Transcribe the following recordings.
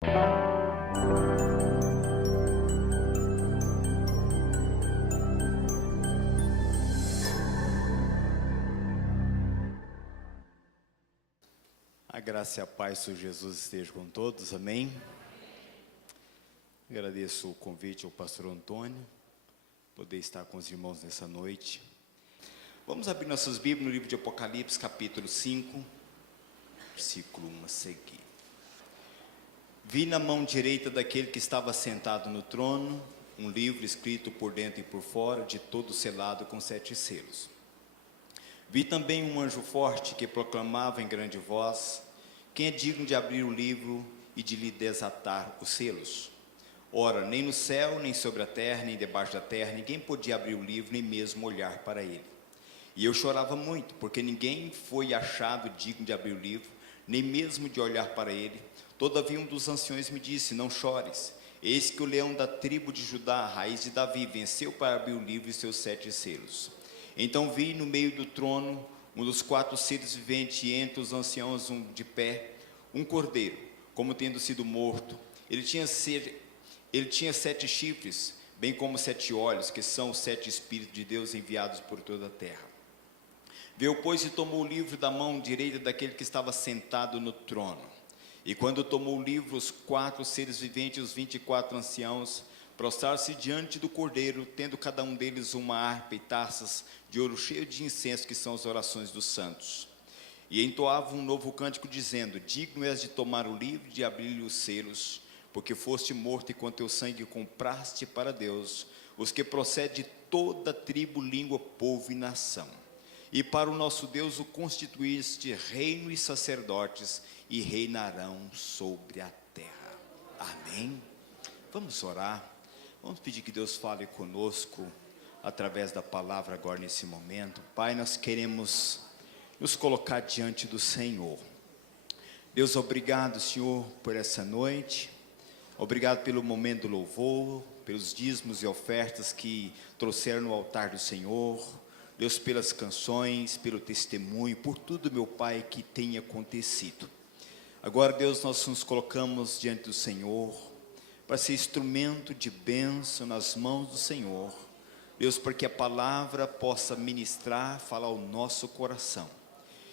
A graça e a paz do Jesus esteja com todos, amém? Agradeço o convite ao pastor Antônio, poder estar com os irmãos nessa noite. Vamos abrir nossas Bíblias no livro de Apocalipse, capítulo 5, versículo 1 a seguir. Vi na mão direita daquele que estava sentado no trono, um livro escrito por dentro e por fora, de todo selado com 7 selos. Vi também um anjo forte que proclamava em grande voz: quem é digno de abrir o livro e de lhe desatar os selos? Ora, nem no céu, nem sobre a terra, nem debaixo da terra, ninguém podia abrir o livro, nem mesmo olhar para ele. E eu chorava muito, porque ninguém foi achado digno de abrir o livro, nem mesmo de olhar para ele. Todavia um dos anciões me disse: não chores, eis que o leão da tribo de Judá, a raiz de Davi, venceu para abrir o livro e seus 7 selos. Então vi no meio do trono um dos 4 seres viventes, e entre os anciãos de pé, um cordeiro, como tendo sido morto. Ele tinha 7 chifres, bem como 7 olhos, que são os 7 Espíritos de Deus enviados por toda a terra. Veio, pois, e tomou o livro da mão direita daquele que estava sentado no trono. E quando tomou o livro, os 4 seres viventes e os 24 anciãos prostraram-se diante do cordeiro, tendo cada um deles uma harpa e taças de ouro cheio de incenso, que são as orações dos santos. E entoavam um novo cântico, dizendo: digno és de tomar o livro e de abrir-lhe os selos, porque foste morto e com teu sangue compraste para Deus os que procedem de toda tribo, língua, povo e nação. E para o nosso Deus o constituíste reino e sacerdotes, e reinarão sobre a terra. Amém? Vamos orar. Vamos pedir que Deus fale conosco através da palavra agora nesse momento. Pai, nós queremos nos colocar diante do Senhor. Deus, obrigado, Senhor, por essa noite. Obrigado pelo momento do louvor, pelos dízimos e ofertas que trouxeram no altar do Senhor. Deus, pelas canções, pelo testemunho, por tudo, meu Pai, que tem acontecido. Agora, Deus, nós nos colocamos diante do Senhor para ser instrumento de bênção nas mãos do Senhor. Deus, para que a palavra possa ministrar, falar ao nosso coração.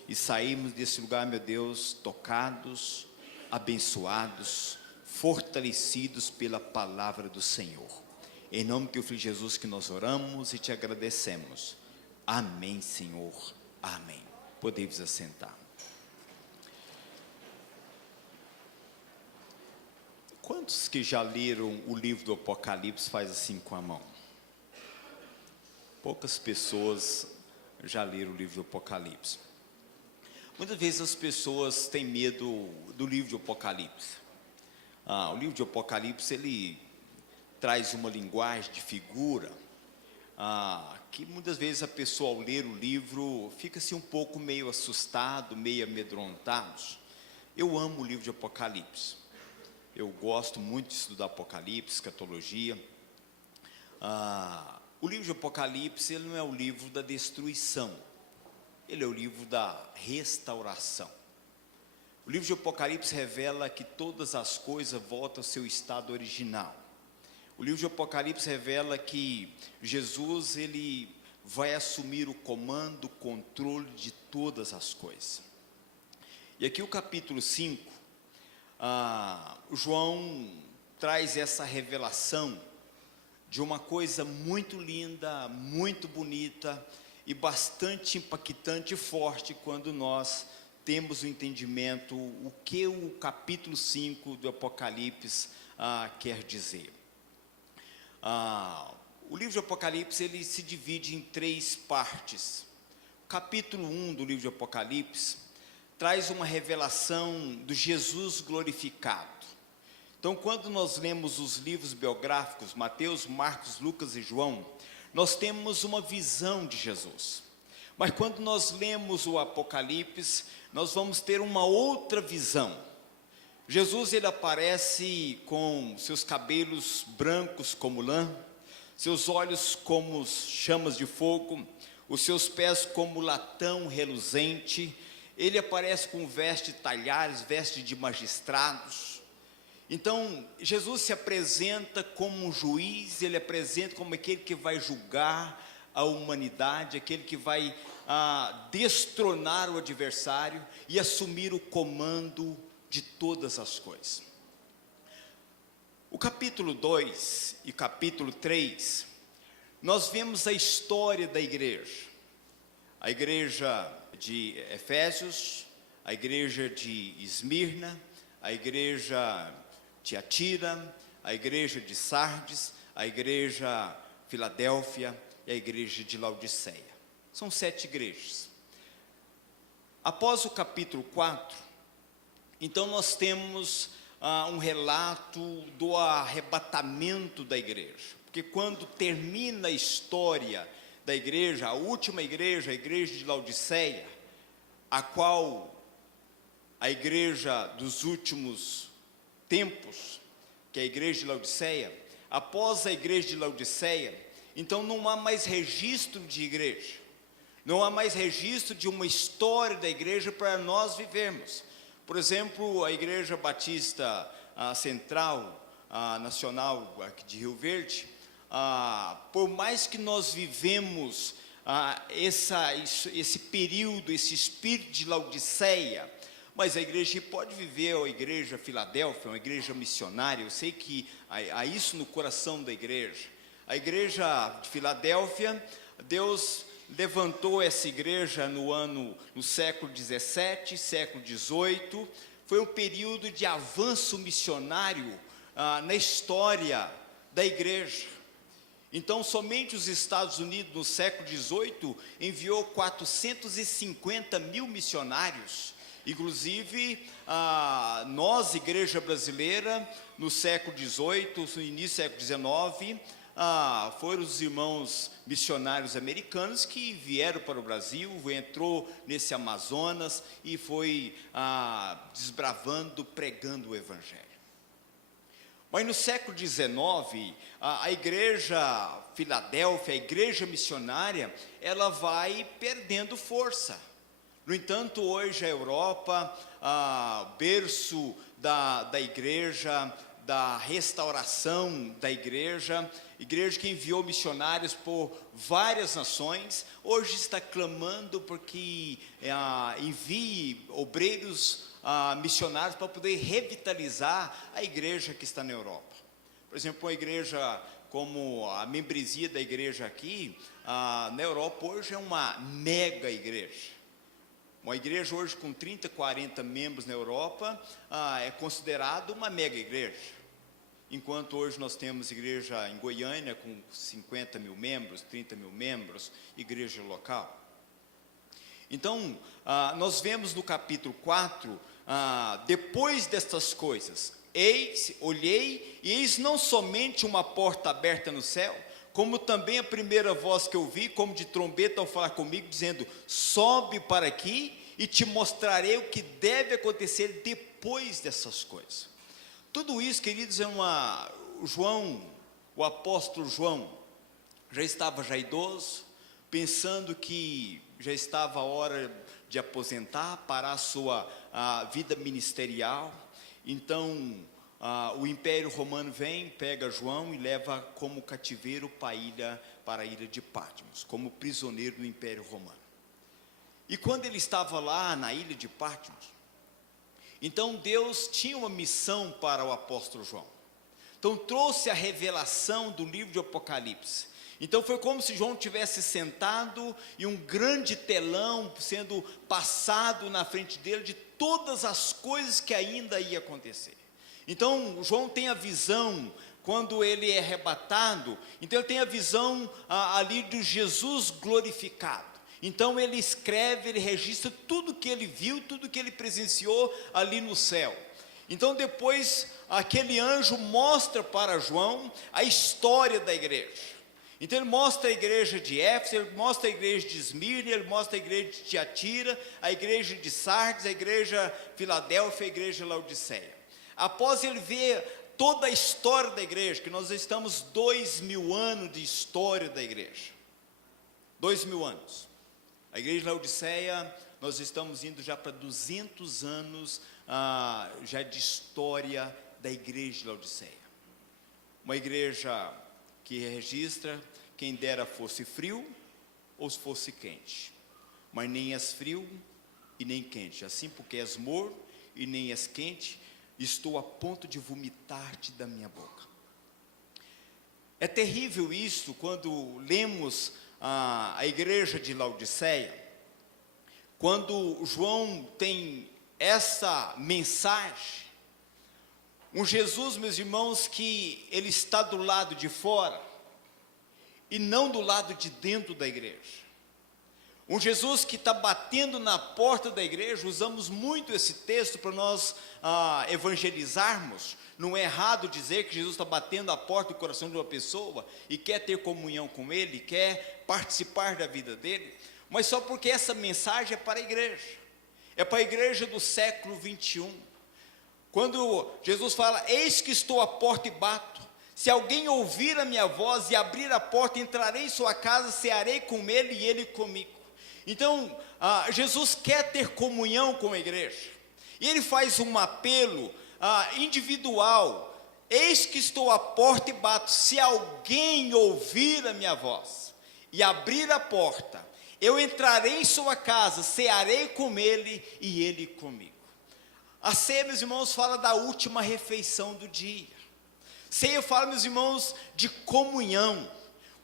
E sairmos desse lugar, meu Deus, tocados, abençoados, fortalecidos pela palavra do Senhor. Em nome do teu Filho Jesus que nós oramos e te agradecemos. Amém, Senhor. Amém. Podemos assentar. Quantos que já leram o livro do Apocalipse faz assim com a mão? Poucas pessoas já leram o livro do Apocalipse. Muitas vezes as pessoas têm medo do livro de Apocalipse. O livro de Apocalipse, ele traz uma linguagem de figura, que muitas vezes a pessoa, ao ler o livro, fica-se um pouco meio assustado, meio amedrontado. Eu amo o livro de Apocalipse. Eu gosto muito de estudar Apocalipse, escatologia. O livro de Apocalipse, ele não é o livro da destruição. Ele é o livro da restauração. O livro de Apocalipse revela que todas as coisas voltam ao seu estado original. O livro de Apocalipse revela que Jesus, ele vai assumir o comando, o controle de todas as coisas. E aqui o capítulo 5, João traz essa revelação de uma coisa muito linda, muito bonita e bastante impactante e forte quando nós temos o entendimento o que o capítulo 5 do Apocalipse quer dizer. O livro de Apocalipse, ele se divide em 3 partes. O capítulo 1 do livro de Apocalipse traz uma revelação do Jesus glorificado. Então, quando nós lemos os livros biográficos, Mateus, Marcos, Lucas e João, nós temos uma visão de Jesus. Mas quando nós lemos o Apocalipse, nós vamos ter uma outra visão. Jesus, ele aparece com seus cabelos brancos como lã, seus olhos como chamas de fogo, os seus pés como latão reluzente. Ele aparece com veste talhares, veste de magistrados. Então, Jesus se apresenta como um juiz, ele apresenta como aquele que vai julgar a humanidade, aquele que vai destronar o adversário e assumir o comando de todas as coisas. O capítulo 2 e capítulo 3, nós vemos a história da igreja. A igreja de Efésios, a igreja de Esmirna, a igreja de Tiatira, a igreja de Sardes, a igreja Filadélfia e a igreja de Laodiceia. São 7 igrejas. Após o capítulo 4, então nós temos um relato do arrebatamento da igreja. Porque quando termina a história da igreja, a última igreja, a igreja de Laodiceia, a qual a igreja dos últimos tempos, que é a igreja de Laodiceia, após a igreja de Laodiceia, então não há mais registro de igreja, não há mais registro de uma história da igreja para nós vivermos. Por exemplo, a igreja batista central, nacional aqui de Rio Verde, por mais que nós vivemos esse período, esse espírito de Laodiceia, mas a igreja pode viver, a igreja Filadélfia, uma igreja missionária. Eu sei que há isso no coração da igreja. A igreja de Filadélfia, Deus levantou essa igreja no século 17, século 18, foi um período de avanço missionário na história da igreja. Então, somente os Estados Unidos, no século 18, enviou 450 mil missionários. Inclusive, nós, igreja brasileira, no século 18, no início do século 19, foram os irmãos missionários americanos que vieram para o Brasil, entrou nesse Amazonas e foi desbravando, pregando o Evangelho. Mas no século XIX, a igreja Filadélfia, a igreja missionária, ela vai perdendo força. No entanto, hoje a Europa, berço da igreja, da restauração da igreja que enviou missionários por várias nações, hoje está clamando porque envie obreiros missionários para poder revitalizar a igreja que está na Europa. Por exemplo, uma igreja como a membresia da igreja aqui, na Europa hoje é uma mega igreja. Uma igreja hoje com 30, 40 membros na Europa é considerado uma mega igreja. Enquanto hoje nós temos igreja em Goiânia com 50 mil membros, 30 mil membros, igreja local. Então, nós vemos no capítulo 4, depois destas coisas, olhei, e eis não somente uma porta aberta no céu, como também a primeira voz que eu vi, como de trombeta ao falar comigo, dizendo, sobe para aqui e te mostrarei o que deve acontecer depois dessas coisas. Tudo isso, queridos, o apóstolo João, já estava idoso, pensando que já estava a hora de aposentar, parar a sua vida ministerial. Então, o Império Romano vem, pega João e leva como cativeiro para a ilha de Patmos, como prisioneiro do Império Romano. E quando ele estava lá na ilha de Patmos, então Deus tinha uma missão para o apóstolo João. Então trouxe a revelação do livro de Apocalipse. Então foi como se João tivesse sentado e um grande telão sendo passado na frente dele de todas as coisas que ainda ia acontecer. Então João tem a visão, quando ele é arrebatado, então ele tem a visão ali de Jesus glorificado. Então ele escreve, ele registra tudo que ele viu, tudo que ele presenciou ali no céu. Então depois aquele anjo mostra para João a história da igreja. Então ele mostra a igreja de Éfeso, ele mostra a igreja de Esmirna, ele mostra a igreja de Tiatira, a igreja de Sardes, a igreja Filadélfia, a igreja de Laodiceia. Após ele ver toda a história da igreja, que nós estamos 2000 anos de história da igreja. 2000 anos. A igreja de Laodiceia, nós estamos indo já para 200 anos já de história da igreja de Laodiceia. Uma igreja que registra: quem dera fosse frio ou fosse quente, mas nem és frio e nem quente. Assim, porque és morno e nem és quente, estou a ponto de vomitar-te da minha boca. É terrível isso quando lemos a igreja de Laodiceia, quando João tem essa mensagem. Um Jesus, meus irmãos, que ele está do lado de fora e não do lado de dentro da igreja. Um Jesus que está batendo na porta da igreja. Usamos muito esse texto para nós evangelizarmos. Não é errado dizer que Jesus está batendo a porta do coração de uma pessoa e quer ter comunhão com ele, quer participar da vida dele, mas só porque essa mensagem é para a igreja. É para a igreja do século 21. Quando Jesus fala: eis que estou à porta e bato, se alguém ouvir a minha voz e abrir a porta, entrarei em sua casa, cearei com ele e ele comigo. Então, Jesus quer ter comunhão com a igreja, e ele faz um apelo individual: eis que estou à porta e bato, se alguém ouvir a minha voz e abrir a porta, eu entrarei em sua casa, cearei com ele e ele comigo. A ceia, meus irmãos, fala da última refeição do dia. Ceia fala, meus irmãos, de comunhão.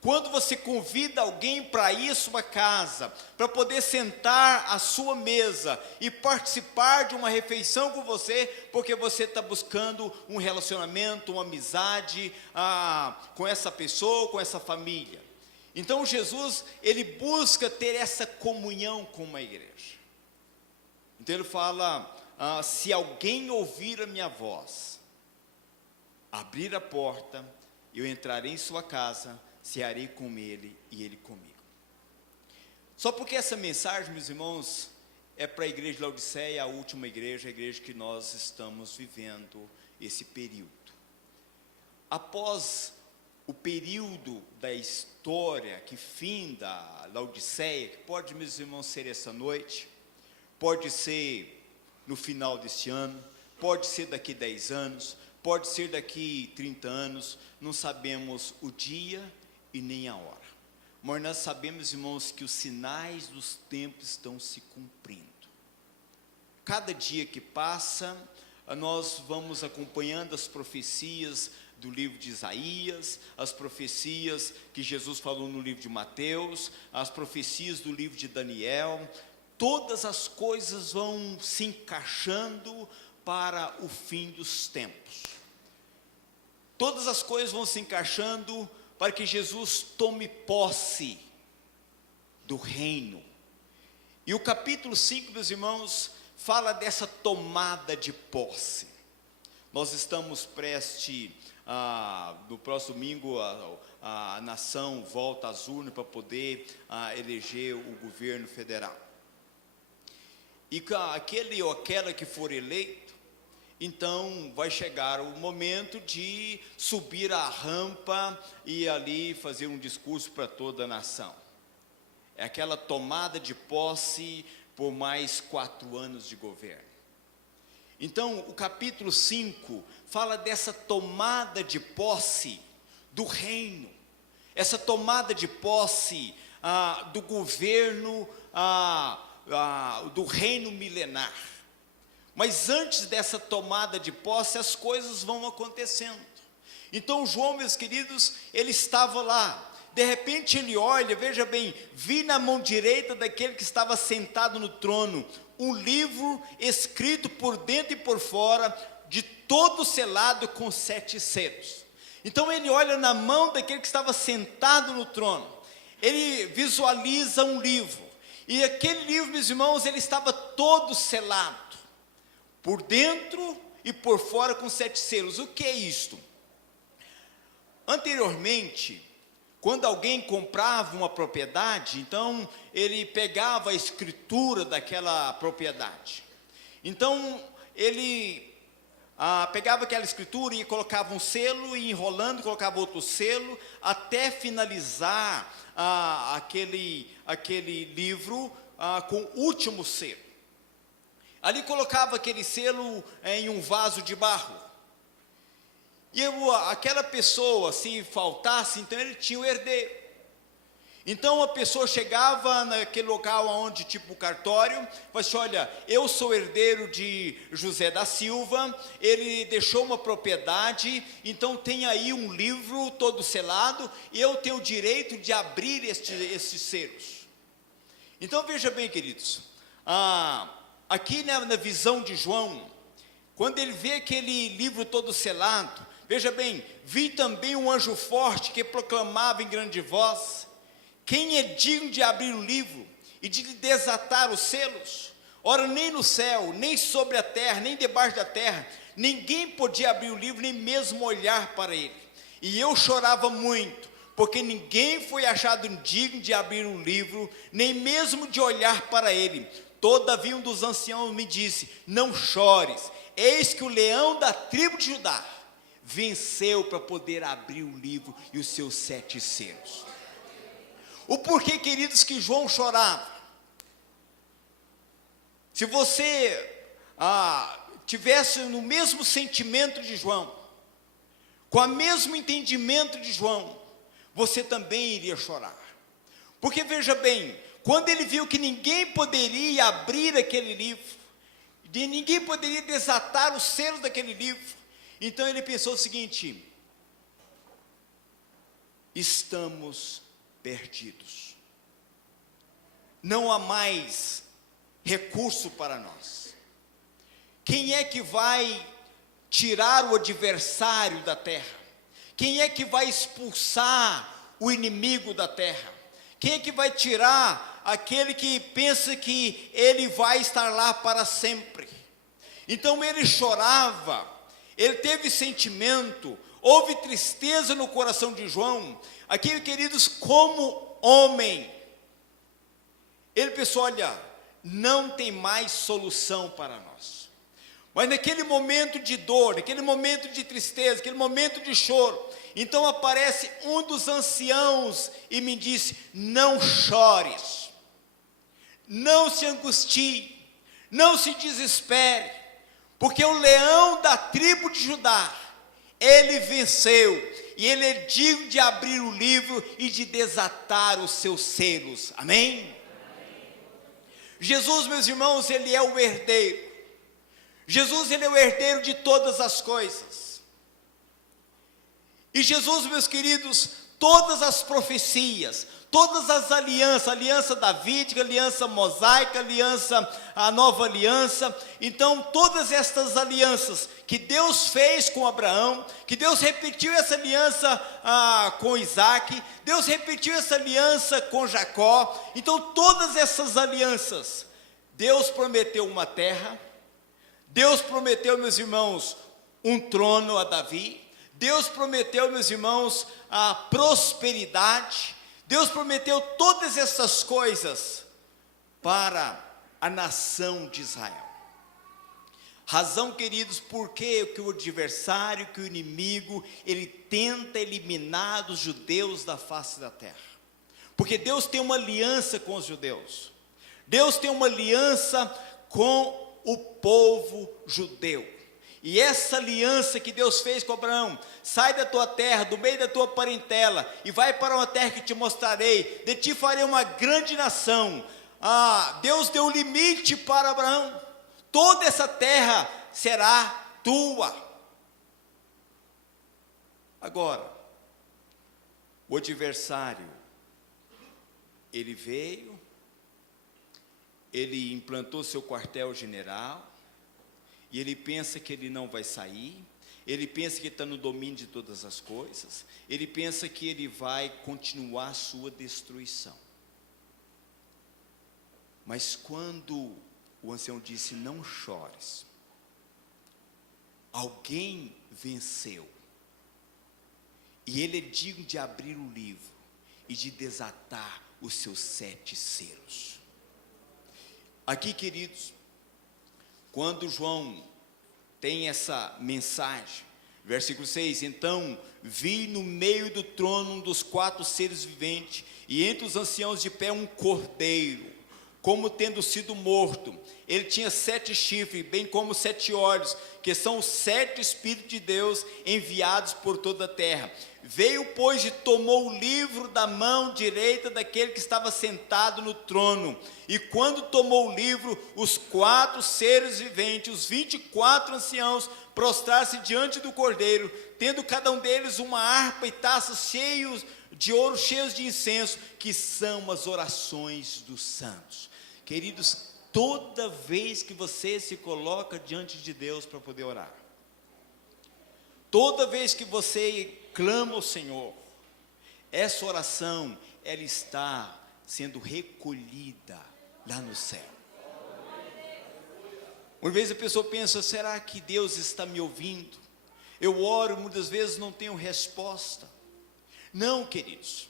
Quando você convida alguém para ir à sua casa, para poder sentar à sua mesa e participar de uma refeição com você, porque você está buscando um relacionamento, uma amizade com essa pessoa, com essa família. Então Jesus, ele busca ter essa comunhão com uma igreja. Então ele fala: se alguém ouvir a minha voz, abrir a porta, eu entrarei em sua casa, cearei com ele e ele comigo. Só porque essa mensagem, meus irmãos, é para a igreja de Laodiceia, a última igreja, a igreja que nós estamos vivendo esse período. Após o período da história que finda Laodiceia, que pode, meus irmãos, ser essa noite, pode ser no final deste ano, pode ser daqui 10 anos, pode ser daqui 30 anos, não sabemos o dia e nem a hora, mas nós sabemos, irmãos, que os sinais dos tempos estão se cumprindo. Cada dia que passa, nós vamos acompanhando as profecias do livro de Isaías, as profecias que Jesus falou no livro de Mateus, as profecias do livro de Daniel. Todas as coisas vão se encaixando para o fim dos tempos. Todas as coisas vão se encaixando para que Jesus tome posse do reino. E o capítulo 5, meus irmãos, fala dessa tomada de posse. Nós estamos prestes, no próximo domingo, a nação volta às urnas para poder eleger o governo federal. E aquele ou aquela que for eleito, então vai chegar o momento de subir a rampa e ali fazer um discurso para toda a nação. É aquela tomada de posse por mais 4 anos de governo. Então o capítulo 5 fala dessa tomada de posse do reino, essa tomada de posse do governo do reino milenar. Mas antes dessa tomada de posse, as coisas vão acontecendo. Então João, meus queridos, ele estava lá. De repente ele olha, veja bem, vi na mão direita daquele que estava sentado no trono um livro escrito por dentro e por fora, de todo selado com 7 selos. Então ele olha na mão daquele que estava sentado no trono, ele visualiza um livro, e aquele livro, meus irmãos, ele estava todo selado, por dentro e por fora com 7 selos. O que é isto? Anteriormente, quando alguém comprava uma propriedade, então ele pegava a escritura daquela propriedade. Então ele pegava aquela escritura e colocava um selo, e enrolando colocava outro selo, até finalizar aquele livro com o último selo. Ali colocava aquele selo em um vaso de barro, E aquela pessoa, se faltasse, então ele tinha o herdeiro. Então a pessoa chegava naquele local onde, tipo o cartório, falava assim: olha, eu sou herdeiro de José da Silva, ele deixou uma propriedade, então tem aí um livro todo selado, e eu tenho o direito de abrir estes selos. Então veja bem, queridos, aqui na visão de João, quando ele vê aquele livro todo selado, veja bem, vi também um anjo forte que proclamava em grande voz: quem é digno de abrir o livro e de desatar os selos? Ora, nem no céu, nem sobre a terra, nem debaixo da terra, ninguém podia abrir o livro, nem mesmo olhar para ele. E eu chorava muito, porque ninguém foi achado digno de abrir o livro, nem mesmo de olhar para ele. Todavia um dos anciãos me disse: não chores, eis que o leão da tribo de Judá venceu para poder abrir o livro e os seus 7 selos. O porquê, queridos, que João chorava? Se você tivesse no mesmo sentimento de João, com o mesmo entendimento de João, você também iria chorar. Porque veja bem, quando ele viu que ninguém poderia abrir aquele livro, ninguém poderia desatar os selos daquele livro, então ele pensou o seguinte: estamos perdidos, não há mais recurso para nós. Quem é que vai tirar o adversário da terra? Quem é que vai expulsar o inimigo da terra? Quem é que vai tirar aquele que pensa que ele vai estar lá para sempre? Então ele chorava, ele teve sentimento, houve tristeza no coração de João. Aqui, queridos, como homem, ele pensou: olha, não tem mais solução para nós. Mas naquele momento de dor, naquele momento de tristeza, naquele momento de choro, então aparece um dos anciãos e me disse: não chores, não se angustie, não se desespere, porque o leão da tribo de Judá, ele venceu, e ele é digno de abrir o livro e de desatar os seus selos. Amém? Amém. Jesus, meus irmãos, ele é o herdeiro. Jesus, ele é o herdeiro de todas as coisas. E Jesus, meus queridos, todas as profecias, todas as alianças, aliança davídica, aliança mosaica, a nova aliança, então todas estas alianças que Deus fez com Abraão, que Deus repetiu essa aliança com Isaac, Deus repetiu essa aliança com Jacó, então todas essas alianças, Deus prometeu uma terra, Deus prometeu, meus irmãos, um trono a Davi, Deus prometeu, meus irmãos, a prosperidade, Deus prometeu todas essas coisas para a nação de Israel. Razão, queridos, porque que o adversário, que o inimigo, ele tenta eliminar os judeus da face da terra. Porque Deus tem uma aliança com os judeus. Deus tem uma aliança com o povo judeu. E essa aliança que Deus fez com Abraão: sai da tua terra, do meio da tua parentela, e vai para uma terra que te mostrarei, de ti farei uma grande nação. Deus deu limite para Abraão: toda essa terra será tua. Agora, o adversário, ele veio, ele implantou seu quartel-general, e ele pensa que ele não vai sair, ele pensa que está no domínio de todas as coisas, ele pensa que ele vai continuar a sua destruição. Mas quando o ancião disse: não chores, alguém venceu, e ele é digno de abrir o livro e de desatar os seus 7 selos. Aqui, queridos, quando João tem essa mensagem, versículo 6, então vi no meio do trono um dos 4 seres viventes, e entre os anciãos de pé um cordeiro, como tendo sido morto. Ele tinha 7 chifres, bem como 7 olhos, que são os 7 Espíritos de Deus enviados por toda a terra. Veio, pois, e tomou o livro da mão direita daquele que estava sentado no trono. E quando tomou o livro, os 4 seres viventes, os 24 anciãos, prostraram-se diante do Cordeiro, tendo cada um deles uma harpa e taças cheios de ouro, cheios de incenso, que são as orações dos santos. Queridos, toda vez que você se coloca diante de Deus para poder orar, toda vez que você clama ao Senhor, essa oração, ela está sendo recolhida lá no céu. Uma vez a pessoa pensa, será que Deus está me ouvindo? Eu oro, muitas vezes não tenho resposta. Não, queridos,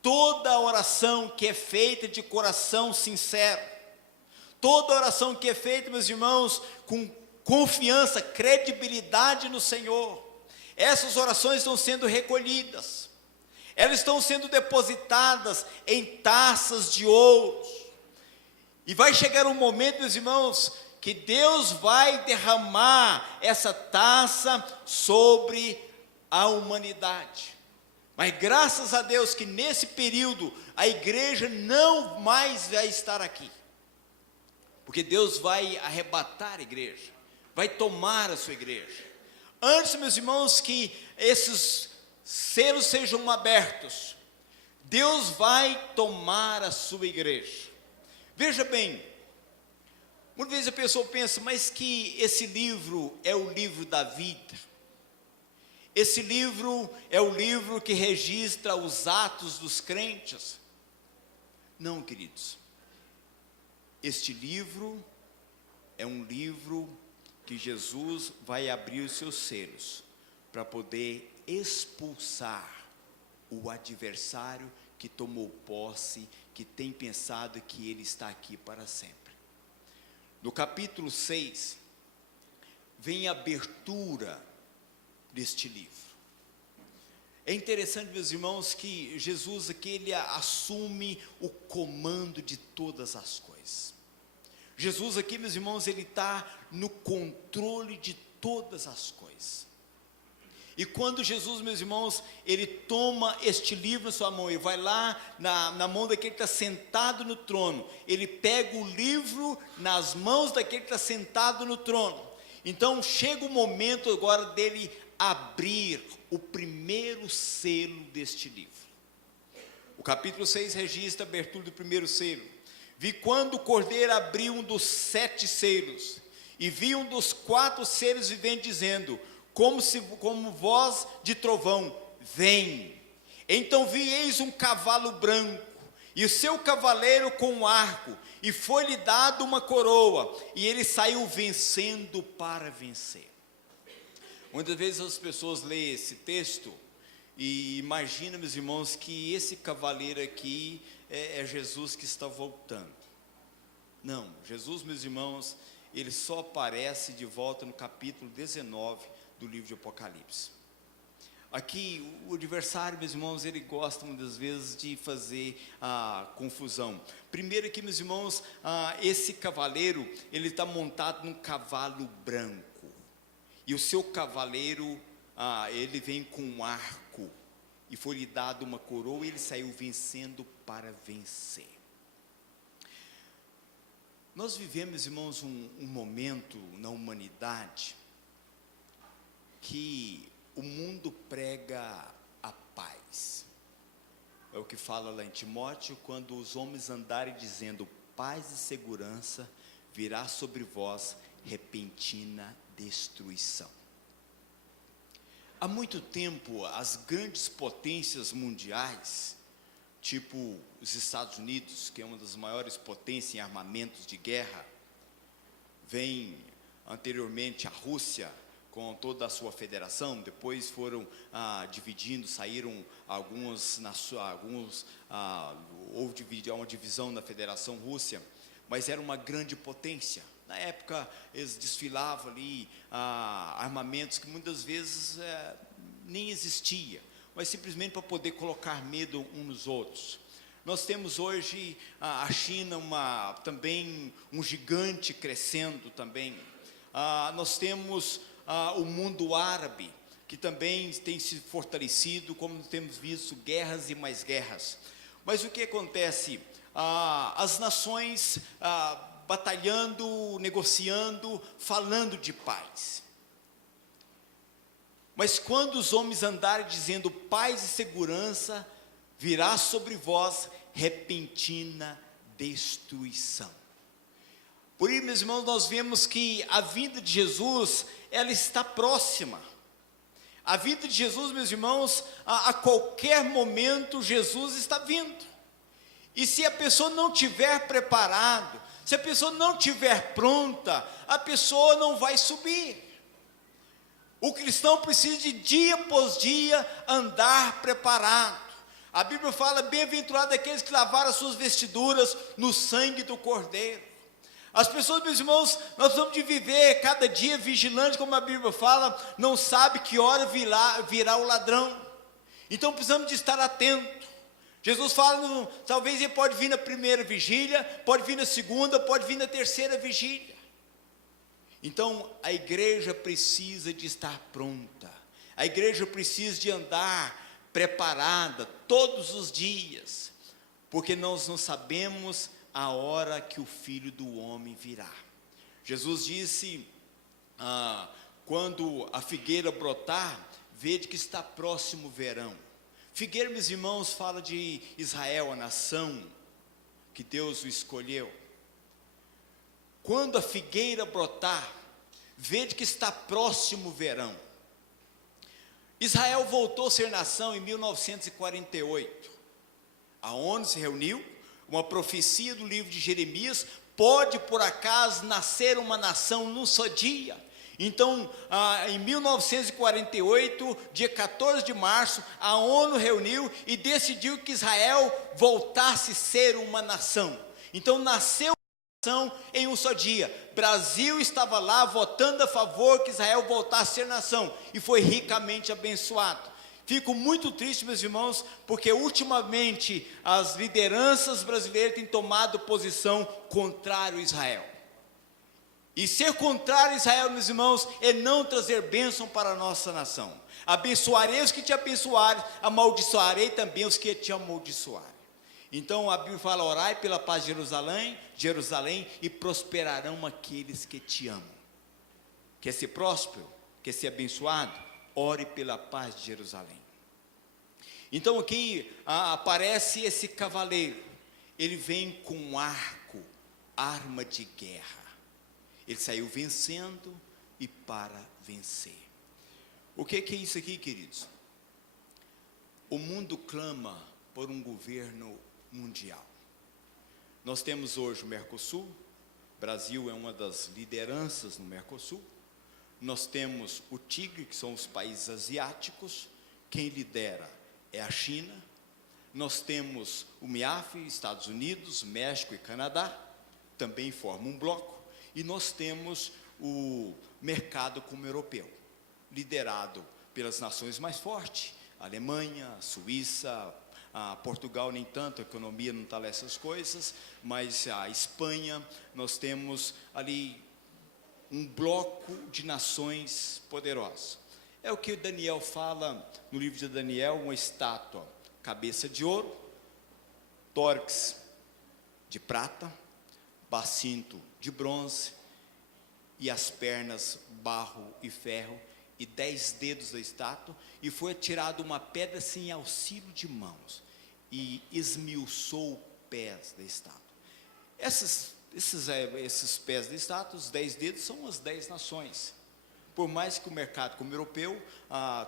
toda oração que é feita de coração sincero, toda oração que é feita, meus irmãos, com confiança, credibilidade no Senhor, essas orações estão sendo recolhidas, elas estão sendo depositadas em taças de ouro, e vai chegar um momento, meus irmãos, que Deus vai derramar essa taça sobre a humanidade. Mas graças a Deus que nesse período a igreja não mais vai estar aqui, porque Deus vai arrebatar a igreja, vai tomar a sua igreja. Antes, meus irmãos, que esses selos sejam abertos, Deus vai tomar a sua igreja. Veja bem, muitas vezes a pessoa pensa, mas que esse livro é o livro da vida. Esse livro é o livro que registra os atos dos crentes. Não, queridos. Este livro é um livro que Jesus vai abrir os seus selos para poder expulsar o adversário que tomou posse, que tem pensado que ele está aqui para sempre. No capítulo 6, vem a abertura deste livro. É interessante, meus irmãos, que Jesus aqui, ele assume o comando de todas as coisas. Jesus aqui, meus irmãos, ele está no controle de todas as coisas. E quando Jesus, meus irmãos, ele toma este livro na sua mão, e vai lá na mão daquele que está sentado no trono, ele pega o livro nas mãos daquele que está sentado no trono. Então chega o momento agora dele abrir o primeiro selo deste livro. O capítulo 6 registra a abertura do primeiro selo. Vi quando o Cordeiro abriu um dos 7 selos, e vi um dos 4 seres viventes dizendo, como voz de trovão, vem. Então vi, eis um cavalo branco, e o seu cavaleiro com um arco, e foi-lhe dado uma coroa, e ele saiu vencendo para vencer. Muitas vezes as pessoas leem esse texto e imaginam, meus irmãos, que esse cavaleiro aqui é Jesus que está voltando. Não, Jesus, meus irmãos, ele só aparece de volta no capítulo 19 do livro de Apocalipse. Aqui, o adversário, meus irmãos, ele gosta muitas vezes de fazer a confusão. Primeiro aqui, meus irmãos, esse cavaleiro, ele está montado num cavalo branco. E o seu cavaleiro, ele vem com um arco, e foi-lhe dado uma coroa, e ele saiu vencendo para vencer. Nós vivemos, irmãos, um momento na humanidade, que o mundo prega a paz. É o que fala lá em Timóteo, quando os homens andarem dizendo paz e segurança, virá sobre vós repentina destruição. Há muito tempo, as grandes potências mundiais, tipo os Estados Unidos, que é uma das maiores potências em armamentos de guerra, vem anteriormente a Rússia, com toda a sua federação, depois foram dividindo, saíram alguns, houve uma divisão na Federação Rússia, mas era uma grande potência. Na época, eles desfilavam ali armamentos que muitas vezes nem existia, mas simplesmente para poder colocar medo uns nos outros. Nós temos hoje a China, também um gigante crescendo também. Nós temos o mundo árabe, que também tem se fortalecido, como temos visto guerras e mais guerras. Mas o que acontece? As nações batalhando, negociando, falando de paz. Mas quando os homens andarem dizendo paz e segurança, virá sobre vós repentina destruição. Por isso, meus irmãos, nós vemos que a vinda de Jesus, ela está próxima. A vinda de Jesus, meus irmãos, a qualquer momento Jesus está vindo. E se a pessoa não estiver preparada, se a pessoa não estiver pronta, a pessoa não vai subir. O cristão precisa de dia após dia andar preparado. A Bíblia fala, bem-aventurado aqueles que lavaram as suas vestiduras no sangue do Cordeiro. As pessoas, meus irmãos, nós precisamos de viver cada dia vigilante, como a Bíblia fala, não sabe que hora virá o ladrão. Então precisamos de estar atento. Jesus fala, talvez ele pode vir na primeira vigília, pode vir na segunda, pode vir na terceira vigília. Então a igreja precisa de estar pronta. A igreja precisa de andar preparada todos os dias, porque nós não sabemos a hora que o Filho do Homem virá. Jesus disse, quando a figueira brotar, vede que está próximo o verão. Figueira, meus irmãos, fala de Israel, a nação que Deus o escolheu. Quando a figueira brotar, vede que está próximo o verão. Israel voltou a ser nação em 1948. A ONU se reuniu, uma profecia do livro de Jeremias, pode por acaso nascer uma nação num só dia? Então, em 1948, dia 14 de março, a ONU reuniu e decidiu que Israel voltasse a ser uma nação. Então, nasceu uma nação em um só dia. Brasil estava lá votando a favor que Israel voltasse a ser nação e foi ricamente abençoado. Fico muito triste, meus irmãos, porque ultimamente as lideranças brasileiras têm tomado posição contrária a Israel. E ser contrário a Israel, meus irmãos, é não trazer bênção para a nossa nação. Abençoarei os que te abençoarem, amaldiçoarei também os que te amaldiçoarem. Então a Bíblia fala, orai pela paz de Jerusalém, e prosperarão aqueles que te amam. Quer ser próspero? Quer ser abençoado? Ore pela paz de Jerusalém. Então aqui aparece esse cavaleiro. Ele vem com um arco, arma de guerra. Ele saiu vencendo e para vencer. O que é isso aqui, queridos? O mundo clama por um governo mundial. Nós temos hoje o Mercosul. O Brasil é uma das lideranças no Mercosul. Nós temos o Tigre, que são os países asiáticos. Quem lidera é a China. Nós temos o MEAF, Estados Unidos, México e Canadá, também formam um bloco. E nós temos o mercado como europeu, liderado pelas nações mais fortes, a Alemanha, a Suíça, a Portugal nem tanto, a economia não está lá essas coisas, mas a Espanha, nós temos ali um bloco de nações poderosas. É o que Daniel fala no livro de Daniel, uma estátua, cabeça de ouro, tórax de prata, bacinto de bronze, e as pernas barro e ferro, e 10 dedos da estátua, e foi tirada uma pedra sem auxílio de mãos, e esmiuçou pés da estátua. Esses pés da estátua, os 10 dedos, são as 10 nações. Por mais que o mercado como europeu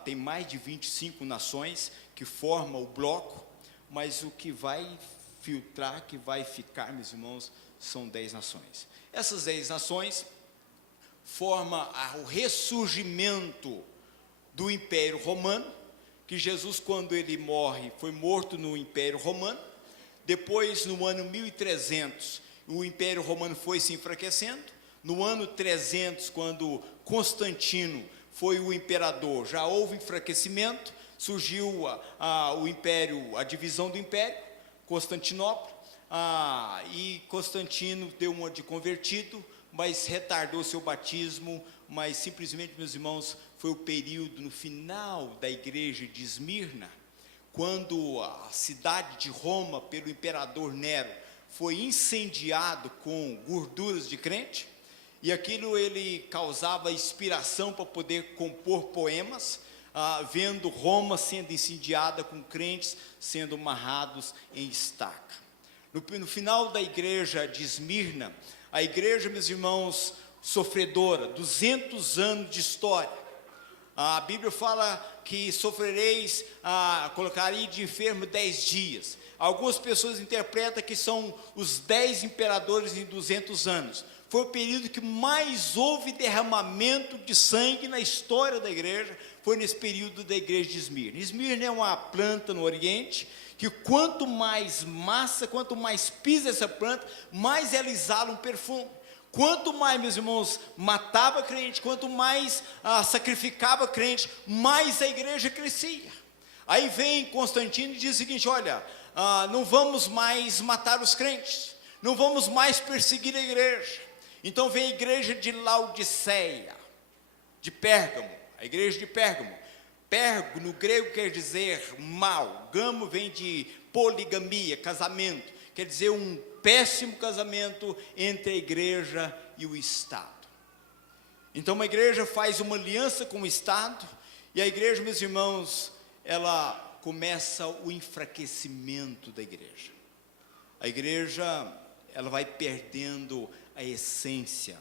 tem mais de 25 nações que formam o bloco, mas o que vai filtrar, que vai ficar, meus irmãos, são 10 nações. Essas 10 nações formam o ressurgimento do Império Romano, que Jesus, quando ele morre, foi morto no Império Romano. Depois, no ano 1300, o Império Romano foi se enfraquecendo. No ano 300, quando Constantino foi o imperador, já houve enfraquecimento, surgiu o império, a divisão do império. Constantinopla, e Constantino deu uma de convertido, mas retardou seu batismo, mas simplesmente, meus irmãos, foi o período no final da igreja de Esmirna, quando a cidade de Roma, pelo imperador Nero, foi incendiado com gorduras de crente, e aquilo ele causava inspiração para poder compor poemas, vendo Roma sendo incendiada com crentes sendo amarrados em estaca. No final da igreja de Esmirna, a igreja, meus irmãos, sofredora, 200 anos de história. A Bíblia fala que sofrereis, colocarei de enfermo 10 dias. Algumas pessoas interpretam que são os 10 imperadores em 200 anos. Foi o período que mais houve derramamento de sangue na história da igreja, foi nesse período da igreja de Esmirna. Esmirna é uma planta no Oriente, que quanto mais massa, quanto mais pisa essa planta, mais ela exala um perfume. Quanto mais, meus irmãos, matava crente, quanto mais sacrificava crente, mais a igreja crescia. Aí vem Constantino e diz o seguinte: olha, não vamos mais matar os crentes, não vamos mais perseguir a igreja. Então vem a igreja de Laodiceia, de Pérgamo, a igreja de Pérgamo. Pergo no grego quer dizer mal, gamo vem de poligamia, casamento, quer dizer um péssimo casamento entre a igreja e o Estado. Então uma igreja faz uma aliança com o Estado, e a igreja, meus irmãos, ela começa o enfraquecimento da igreja. A igreja, ela vai perdendo a essência.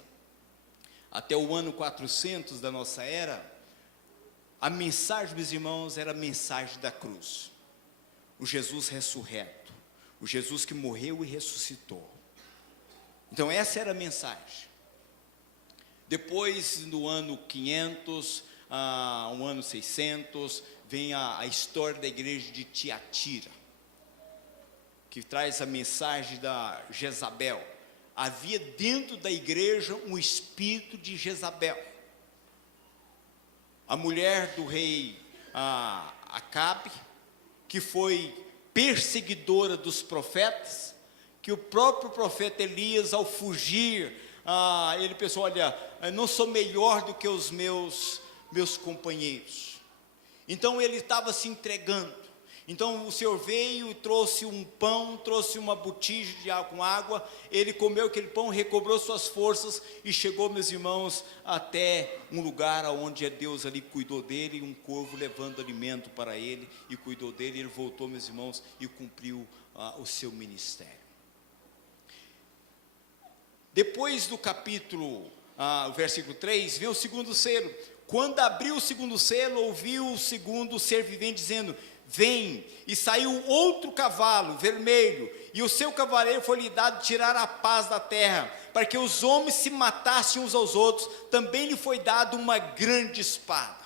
Até o ano 400 da nossa era, a mensagem, meus irmãos, era a mensagem da cruz. O Jesus ressurreto, o Jesus que morreu e ressuscitou. Então essa era a mensagem. Depois, no ano 500, um ano 600, vem a história da igreja de Tiatira, que traz a mensagem da Jezabel. Havia dentro da igreja um espírito de Jezabel. A mulher do rei Acabe, que foi perseguidora dos profetas, que o próprio profeta Elias, ao fugir, ele pensou: olha, eu não sou melhor do que os meus companheiros. Então ele estava se entregando. Então o Senhor veio e trouxe um pão, trouxe uma botija com água, ele comeu aquele pão, recobrou suas forças e chegou, meus irmãos, até um lugar onde Deus ali cuidou dele, um corvo levando alimento para ele e cuidou dele, ele voltou, meus irmãos, e cumpriu o seu ministério. Depois do capítulo, versículo 3, vem o segundo selo. Quando abriu o segundo selo, ouviu o segundo ser vivente dizendo: vem, e saiu outro cavalo vermelho, e o seu cavaleiro foi-lhe dado tirar a paz da terra, para que os homens se matassem uns aos outros. Também lhe foi dado uma grande espada.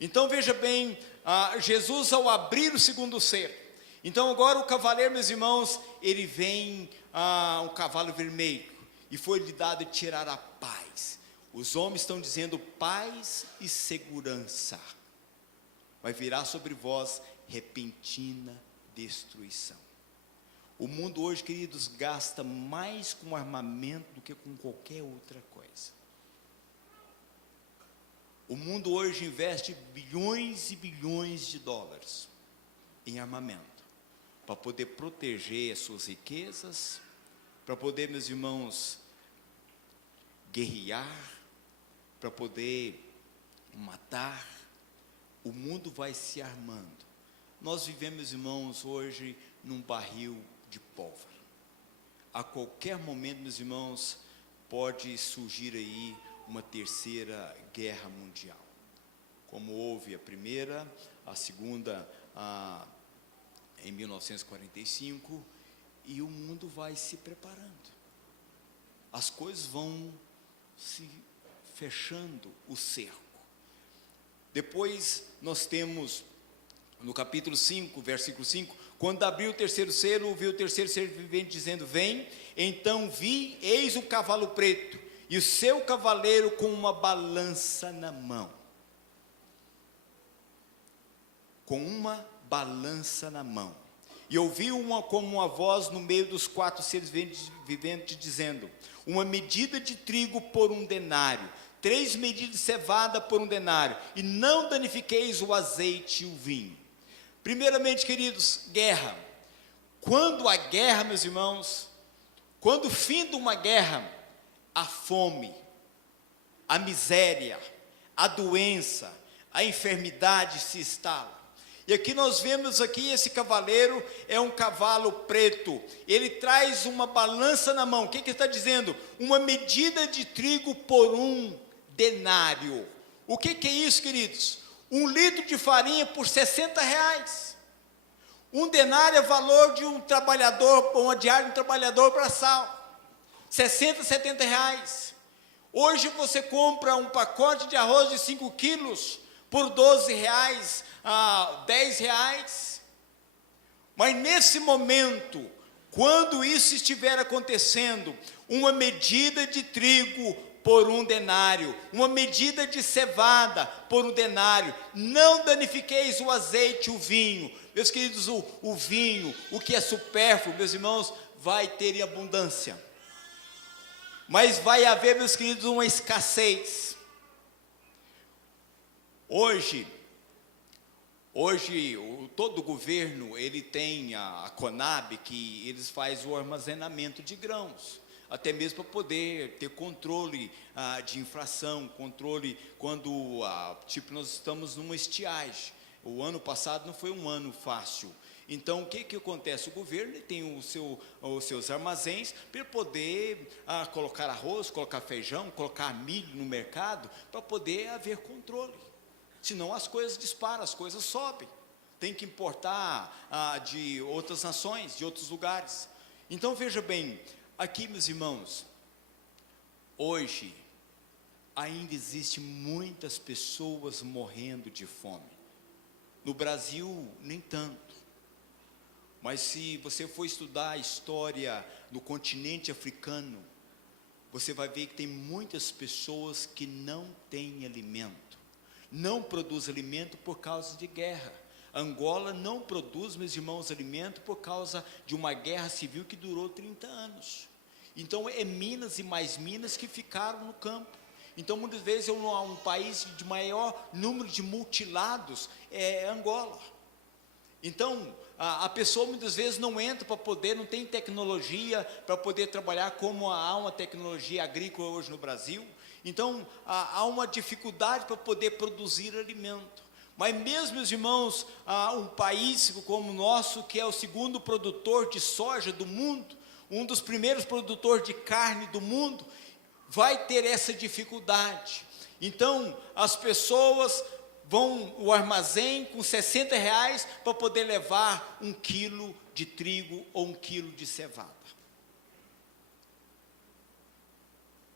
Então veja bem, Jesus, ao abrir o segundo selo, então agora o cavaleiro, meus irmãos, ele vem, um cavalo vermelho, e foi-lhe dado tirar a paz. Os homens estão dizendo: paz e segurança. Vai virar sobre vós repentina destruição. O mundo hoje, queridos, gasta mais com armamento do que com qualquer outra coisa. O mundo hoje investe bilhões e bilhões de dólares em armamento, para poder proteger as suas riquezas, para poder, meus irmãos, guerrear, para poder matar. O mundo vai se armando. Nós vivemos, irmãos, hoje num barril de pólvora. A qualquer momento, meus irmãos, pode surgir aí uma terceira guerra mundial. Como houve a primeira, a segunda em 1945, e o mundo vai se preparando. As coisas vão se fechando o cerco. Depois nós temos no capítulo 5, versículo 5, quando abriu o terceiro selo, ouviu o terceiro ser vivente dizendo: vem. Então vi, eis um cavalo preto, e o seu cavaleiro com uma balança na mão. Com uma balança na mão. E ouvi como uma voz no meio dos 4 seres viventes dizendo: uma medida de trigo por 1 denário, 3 medidas de cevada por 1 denário, e não danifiqueis o azeite e o vinho. Primeiramente, queridos, guerra. Quando a guerra, meus irmãos, quando finda uma guerra, a fome, a miséria, a doença, a enfermidade se instala. E aqui nós vemos aqui esse cavaleiro, é um cavalo preto, ele traz uma balança na mão. O que ele está dizendo? Uma medida de trigo por 1 denário. O que é isso, queridos? 1 litro de farinha por R$60. 1 denário é valor de um trabalhador, uma diária de um trabalhador braçal, R$60, R$70. Hoje você compra um pacote de arroz de 5 quilos por R$12, R$10. Mas nesse momento, quando isso estiver acontecendo, uma medida de trigo por 1 denário, uma medida de cevada por 1 denário, não danifiqueis o azeite e o vinho. Meus queridos, o vinho, o que é supérfluo, meus irmãos, vai ter em abundância. Mas vai haver, meus queridos, uma escassez. Hoje todo o governo, ele tem a Conab, que eles fazem o armazenamento de grãos, até mesmo para poder ter controle de inflação, controle quando, nós estamos numa estiagem. O ano passado não foi um ano fácil. Então, o que acontece? O governo tem os seus armazéns para poder colocar arroz, colocar feijão, colocar milho no mercado, para poder haver controle. Senão as coisas disparam, as coisas sobem. Tem que importar de outras nações, de outros lugares. Então, veja bem, aqui, meus irmãos, hoje ainda existem muitas pessoas morrendo de fome. No Brasil, nem tanto. Mas se você for estudar a história no continente africano, você vai ver que tem muitas pessoas que não têm alimento, não produzem alimento por causa de guerra. Angola não produz, meus irmãos, alimento por causa de uma guerra civil que durou 30 anos. Então, é minas e mais minas que ficaram no campo. Então, muitas vezes, um país de maior número de mutilados é Angola. Então, a pessoa muitas vezes não entra para poder, não tem tecnologia para poder trabalhar como há uma tecnologia agrícola hoje no Brasil. Então, há uma dificuldade para poder produzir alimento. Mas mesmo, meus irmãos, um país como o nosso, que é o segundo produtor de soja do mundo, um dos primeiros produtores de carne do mundo, vai ter essa dificuldade. Então, as pessoas vão ao armazém com R$60 para poder levar 1 quilo de trigo ou 1 quilo de cevada.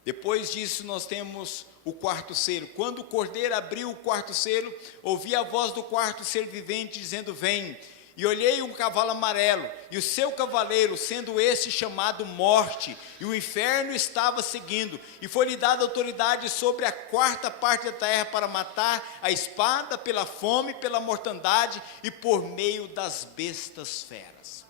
Depois disso, nós temos o 4º selo. Quando o cordeiro abriu o 4º selo, ouvi a voz do 4º ser vivente dizendo: vem. E olhei um cavalo amarelo, e o seu cavaleiro, sendo esse chamado Morte, e o inferno estava seguindo, e foi-lhe dada autoridade sobre a 4ª parte da terra para matar a espada, pela fome, pela mortandade e por meio das bestas feras.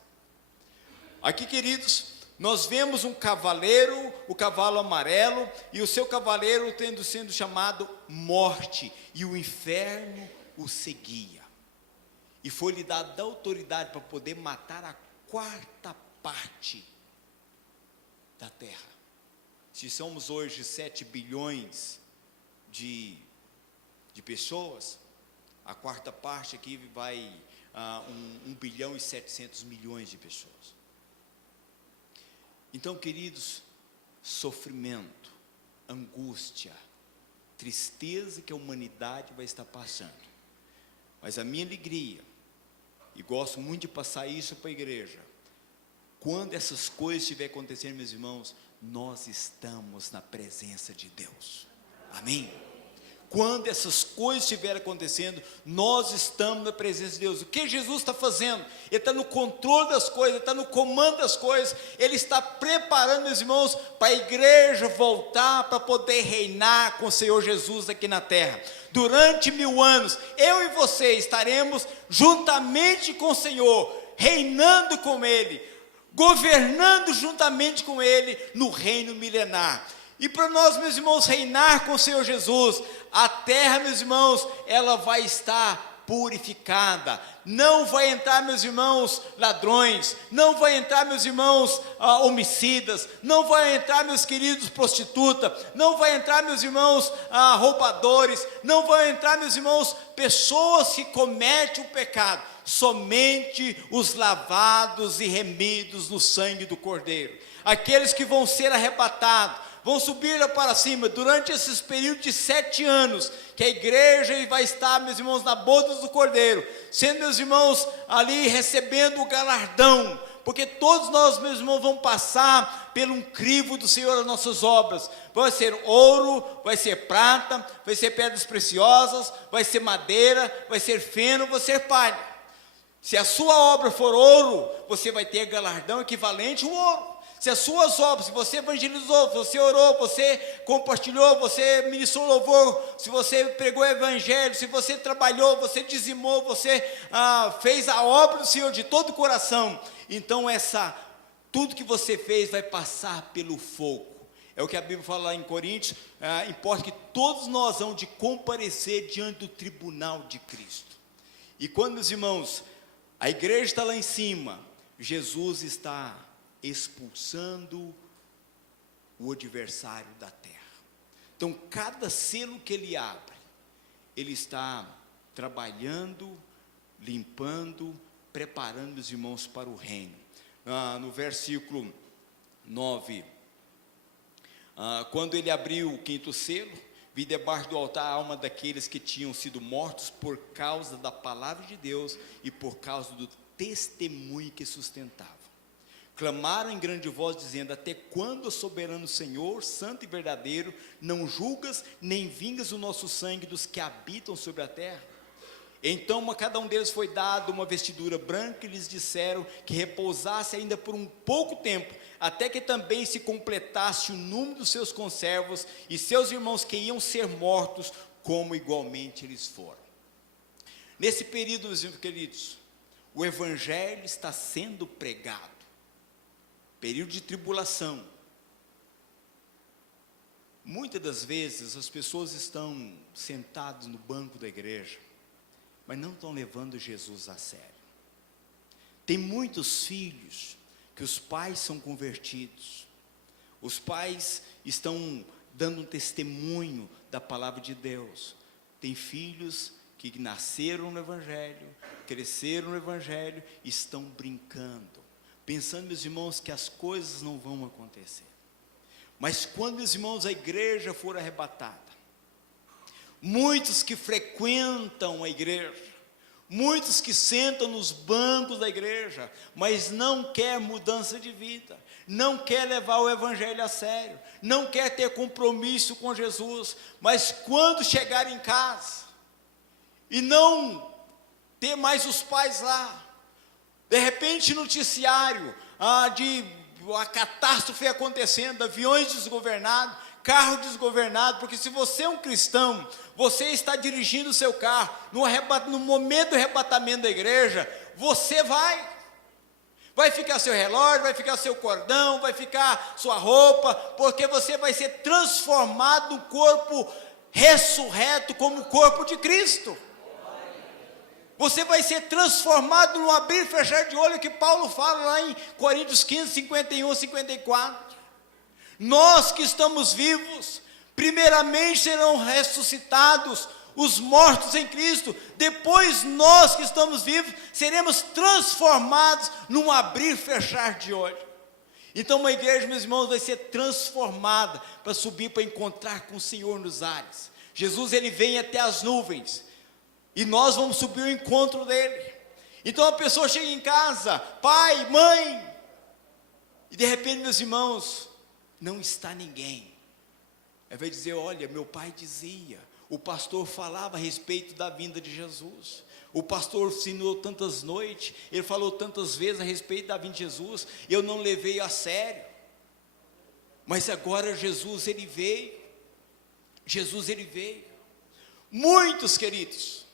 Aqui, queridos, nós vemos um cavaleiro, o cavalo amarelo, e o seu cavaleiro sendo chamado Morte, e o inferno o seguia. E foi-lhe dada autoridade para poder matar a 4ª parte da terra. Se somos hoje 7 bilhões de pessoas, a 4ª parte aqui vai a 1 bilhão e 700 milhões de pessoas. Então, queridos, sofrimento, angústia, tristeza que a humanidade vai estar passando. Mas a minha alegria, e gosto muito de passar isso para a igreja, quando essas coisas estiverem acontecendo, meus irmãos, nós estamos na presença de Deus. Amém? Quando essas coisas estiverem acontecendo, nós estamos na presença de Deus. O que Jesus está fazendo? Ele está no controle das coisas, Ele está no comando das coisas, Ele está preparando, meus irmãos, para a igreja voltar, para poder reinar com o Senhor Jesus aqui na terra. Durante 1000 anos, eu e você estaremos juntamente com o Senhor, reinando com Ele, governando juntamente com Ele no reino milenar. E para nós, meus irmãos, reinar com o Senhor Jesus, a terra, meus irmãos, ela vai estar purificada. Não vai entrar, meus irmãos, ladrões, não vai entrar, meus irmãos, homicidas, não vai entrar, meus queridos, prostituta, não vai entrar, meus irmãos, roubadores, não vai entrar, meus irmãos, pessoas que cometem o pecado. Somente os lavados e remidos no sangue do Cordeiro, aqueles que vão ser arrebatados, vão subir para cima, durante esses períodos de 7 anos, que a igreja vai estar, meus irmãos, na boda do Cordeiro, sendo, meus irmãos, ali recebendo o galardão, porque todos nós, meus irmãos, vamos passar pelo crivo do Senhor as nossas obras. Vai ser ouro, vai ser prata, vai ser pedras preciosas, vai ser madeira, vai ser feno, vai ser palha. Se a sua obra for ouro, você vai ter galardão equivalente ao ouro. Se as suas obras, se você evangelizou, você orou, você compartilhou, você ministrou louvor, se você pregou o evangelho, se você trabalhou, você dizimou, você fez a obra do Senhor de todo o coração, então tudo que você fez vai passar pelo fogo. É o que a Bíblia fala lá em Coríntios, importa que todos nós vamos de comparecer diante do tribunal de Cristo. E quando, meus irmãos, a igreja está lá em cima, Jesus está expulsando o adversário da terra. Então, cada selo que ele abre, ele está trabalhando, limpando, preparando os irmãos para o reino. No versículo 9, quando ele abriu o 5º selo, vi debaixo do altar a alma daqueles que tinham sido mortos por causa da palavra de Deus e por causa do testemunho que sustentavam. Clamaram em grande voz, dizendo: até quando, soberano Senhor, santo e verdadeiro, não julgas nem vingas o nosso sangue dos que habitam sobre a terra? Então a cada um deles foi dado uma vestidura branca, e lhes disseram que repousasse ainda por um pouco tempo, até que também se completasse o número dos seus conservos e seus irmãos que iam ser mortos, como igualmente eles foram. Nesse período, meus irmãos queridos, o evangelho está sendo pregado. Período de tribulação. Muitas das vezes as pessoas estão sentadas no banco da igreja, mas não estão levando Jesus a sério. Tem muitos filhos que os pais são convertidos, os pais estão dando um testemunho da palavra de Deus. Tem filhos que nasceram no evangelho, cresceram no evangelho, estão brincando, pensando, meus irmãos, que as coisas não vão acontecer. Mas quando, meus irmãos, a igreja for arrebatada, muitos que frequentam a igreja, muitos que sentam nos bancos da igreja, mas não quer mudança de vida, não quer levar o evangelho a sério, não quer ter compromisso com Jesus, mas quando chegar em casa, e não ter mais os pais lá, de repente noticiário de a catástrofe acontecendo, aviões desgovernados, carro desgovernado, porque se você é um cristão, você está dirigindo o seu carro, no momento do arrebatamento da igreja, você vai ficar seu relógio, vai ficar seu cordão, vai ficar sua roupa, porque você vai ser transformado no corpo ressurreto como o corpo de Cristo. Você vai ser transformado no abrir e fechar de olho, que Paulo fala lá em Coríntios 15, 51, 54. Nós que estamos vivos, primeiramente serão ressuscitados os mortos em Cristo, depois nós que estamos vivos, seremos transformados num abrir e fechar de olho. Então uma igreja, meus irmãos, vai ser transformada, para subir, para encontrar com o Senhor nos ares. Jesus, ele vem até as nuvens, e nós vamos subir ao encontro dele. Então a pessoa chega em casa, pai, mãe, e de repente, meus irmãos, não está ninguém. Aí vai dizer: olha, meu pai dizia, o pastor falava a respeito da vinda de Jesus, o pastor ensinou tantas noites, ele falou tantas vezes a respeito da vinda de Jesus, eu não levei a sério. Mas agora Jesus, ele veio. Jesus, ele veio. Muitos, queridos,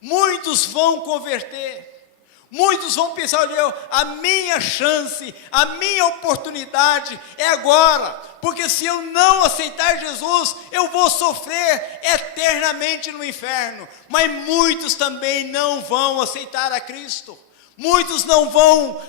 muitos vão converter, Muitos vão pensar, olha, a minha chance, a minha oportunidade é agora, porque se eu não aceitar Jesus, eu vou sofrer eternamente no inferno. Mas muitos também não vão aceitar a Cristo, muitos não vão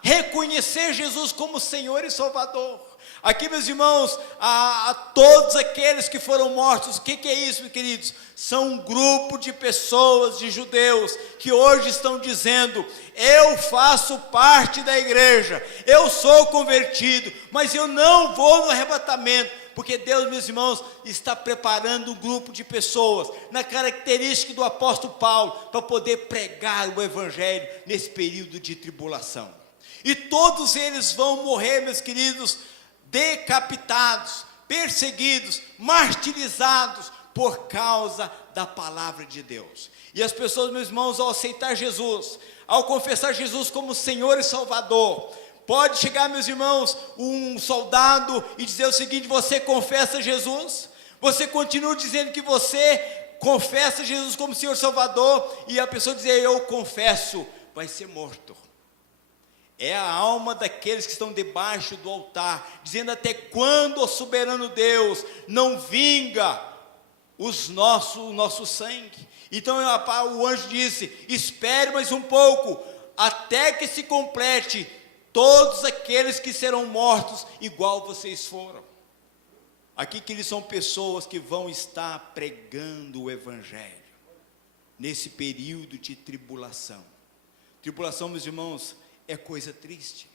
reconhecer Jesus como Senhor e Salvador. Aqui, meus irmãos, a todos aqueles que foram mortos, o que é isso, meus queridos? São um grupo de pessoas, de judeus, que hoje estão dizendo: eu faço parte da igreja, eu sou convertido, mas eu não vou no arrebatamento, porque Deus, meus irmãos, está preparando um grupo de pessoas, na característica do apóstolo Paulo, para poder pregar o evangelho nesse período de tribulação. E todos eles vão morrer, meus queridos, decapitados, perseguidos, martirizados por causa da palavra de Deus. E as pessoas, meus irmãos, ao aceitar Jesus, ao confessar Jesus como Senhor e Salvador, pode chegar, meus irmãos, um soldado e dizer o seguinte: você confessa Jesus? Você continua dizendo que você confessa Jesus como Senhor e Salvador, e a pessoa dizer eu confesso, vai ser morto. É a alma daqueles que estão debaixo do altar, dizendo: até quando, ó soberano Deus, não vinga o nosso sangue? Então o anjo disse: espere mais um pouco, até que se complete todos aqueles que serão mortos, igual vocês foram. Aqui, que eles são pessoas que vão estar pregando o evangelho, nesse período de tribulação. Tribulação, meus irmãos, é coisa triste,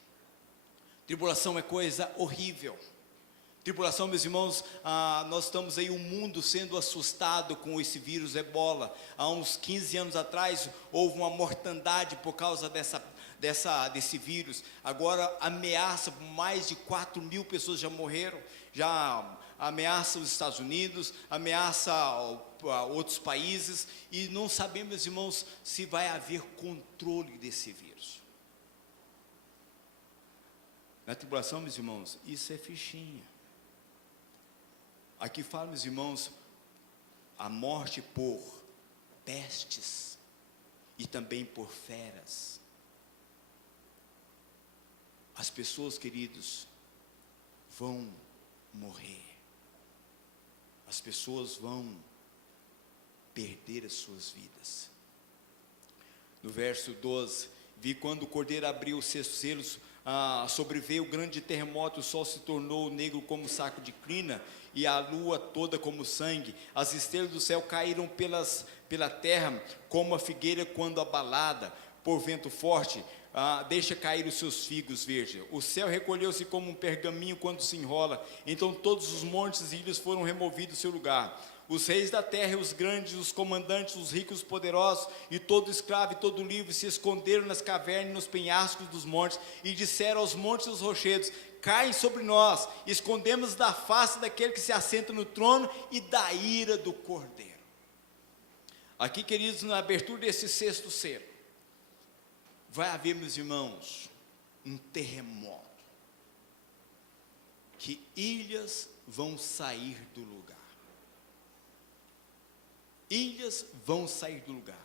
tribulação é coisa horrível. Tribulação, meus irmãos, nós estamos aí, o mundo sendo assustado com esse vírus ebola. Há uns 15 anos atrás, houve uma mortandade por causa desse vírus. Agora ameaça, mais de 4.000 pessoas já morreram, já ameaça os Estados Unidos, ameaça outros países, e não sabemos, meus irmãos, se vai haver controle desse vírus. Na tribulação, meus irmãos, isso é fichinha. Aqui fala, meus irmãos, a morte por pestes e também por feras. As pessoas, queridos, vão morrer. As pessoas vão perder as suas vidas. No verso 12, vi quando o cordeiro abriu os 6 selos, sobreveio o grande terremoto, o sol se tornou negro como saco de crina, e a lua toda como sangue. As estrelas do céu caíram pela terra, como a figueira quando abalada por vento forte, deixa cair os seus figos verdes. O céu recolheu-se como um pergaminho quando se enrola. Então todos os montes e ilhas foram removidos do seu lugar. Os reis da terra, os grandes, os comandantes, os ricos, os poderosos, e todo escravo e todo livre se esconderam nas cavernas e nos penhascos dos montes, e disseram aos montes e aos rochedos: caem sobre nós, escondemos da face daquele que se assenta no trono e da ira do cordeiro. Aqui, queridos, na abertura desse 6º selo, vai haver, meus irmãos, um terremoto, que ilhas vão sair do lugar. Ilhas vão sair do lugar.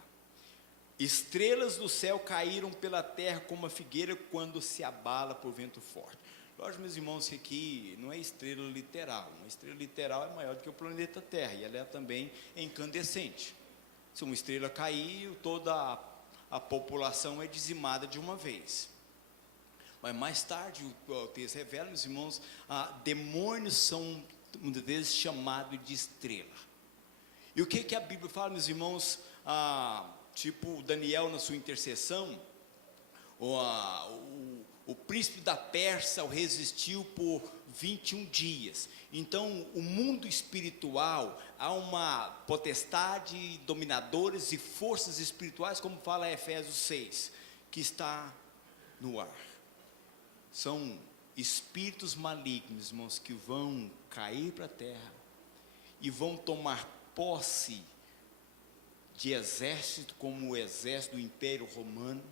Estrelas do céu caíram pela terra como a figueira quando se abala por vento forte. Lógico, meus irmãos, que aqui não é estrela literal. Uma estrela literal é maior do que o planeta Terra, e ela é também incandescente. Se uma estrela cair, toda a população é dizimada de uma vez. Mas mais tarde o texto revela, meus irmãos, demônios são muitas vezes chamados de estrela. E o que a Bíblia fala, meus irmãos, tipo Daniel na sua intercessão, o príncipe da Pérsia o resistiu por 21 dias. Então, o mundo espiritual, há uma potestade, dominadores e forças espirituais, como fala Efésios 6, que está no ar. São espíritos malignos, irmãos, que vão cair para a terra e vão tomar posse de exército, como o exército do Império Romano.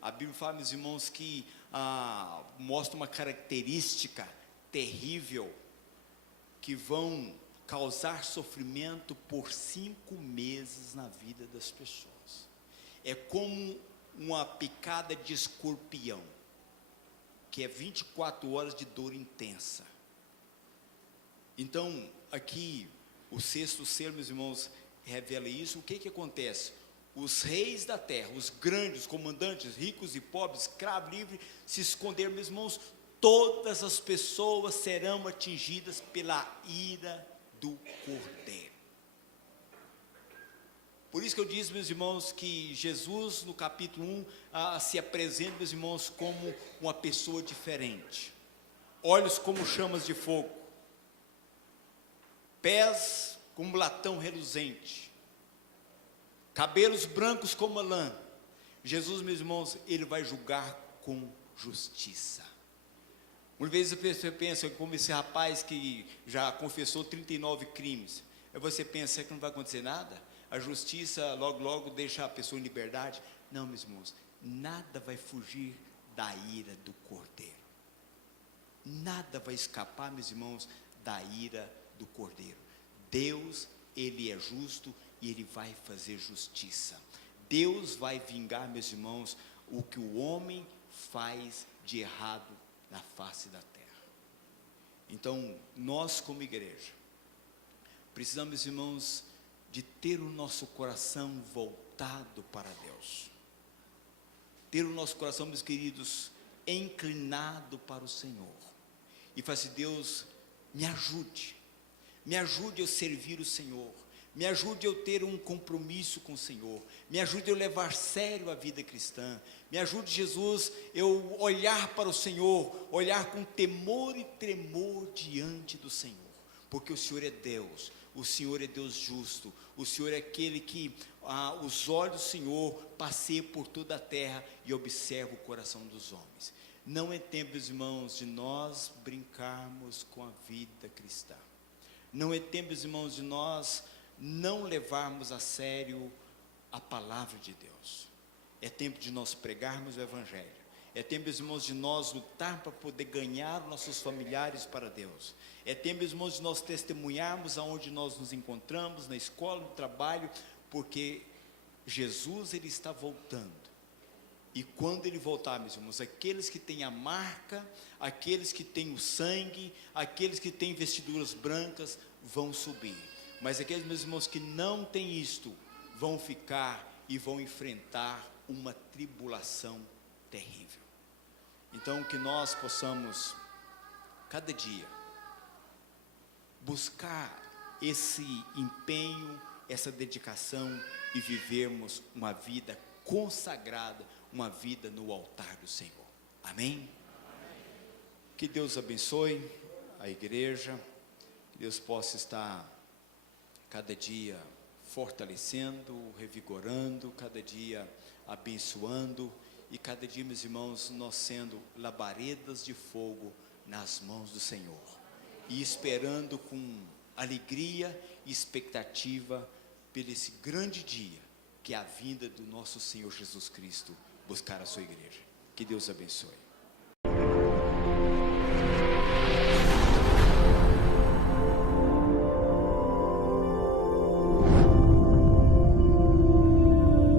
A Bíblia fala, meus irmãos, que mostra uma característica terrível, que vão causar sofrimento por 5 meses na vida das pessoas. É como uma picada de escorpião, que é 24 horas de dor intensa. Então, aqui, o sexto selo, meus irmãos, revela isso. O que acontece? Os reis da terra, os grandes, os comandantes, ricos e pobres, escravos, livres, se esconderam, meus irmãos, todas as pessoas serão atingidas pela ira do Cordeiro. Por isso que eu disse, meus irmãos, que Jesus, no capítulo 1, se apresenta, meus irmãos, como uma pessoa diferente. Olhos como chamas de fogo, pés como latão reluzente, cabelos brancos como a lã. Jesus, meus irmãos, ele vai julgar com justiça. Uma vez você pensa, como esse rapaz que já confessou 39 crimes, aí você pensa que não vai acontecer nada? A justiça logo, logo deixa a pessoa em liberdade? Não, meus irmãos, nada vai fugir da ira do Cordeiro. Nada vai escapar, meus irmãos, da ira do Cordeiro. Deus, ele é justo e ele vai fazer justiça. Deus vai vingar, meus irmãos, o que o homem faz de errado na face da terra. Então, nós como igreja, precisamos, meus irmãos, de ter o nosso coração voltado para Deus. Ter o nosso coração, meus queridos, inclinado para o Senhor. E falar assim: Deus, me ajude a eu servir o Senhor, me ajude a eu ter um compromisso com o Senhor, me ajude a eu levar a sério a vida cristã, me ajude, Jesus, eu olhar para o Senhor, olhar com temor e tremor diante do Senhor, porque o Senhor é Deus, o Senhor é Deus justo, o Senhor é aquele que os olhos do Senhor passeiam por toda a terra e observa o coração dos homens. Não é tempo, meus irmãos, de nós brincarmos com a vida cristã. Não é tempo, meus irmãos, de nós não levarmos a sério a palavra de Deus. É tempo de nós pregarmos o Evangelho. É tempo, meus irmãos, de nós lutar para poder ganhar nossos familiares para Deus. É tempo, meus irmãos, de nós testemunharmos aonde nós nos encontramos, na escola, no trabalho, porque Jesus, ele está voltando. E quando ele voltar, meus irmãos, aqueles que têm a marca, aqueles que têm o sangue, aqueles que têm vestiduras brancas, vão subir. Mas aqueles, meus irmãos, que não têm isto, vão ficar e vão enfrentar uma tribulação terrível. Então, que nós possamos, cada dia, buscar esse empenho, essa dedicação e vivermos uma vida consagrada, uma vida no altar do Senhor. Amém? Amém. Que Deus abençoe a igreja, que Deus possa estar cada dia fortalecendo, revigorando, cada dia abençoando, e cada dia, meus irmãos, nós sendo labaredas de fogo nas mãos do Senhor, e esperando com alegria e expectativa por esse grande dia, que é a vinda do nosso Senhor Jesus Cristo buscar a sua igreja. Que Deus abençoe.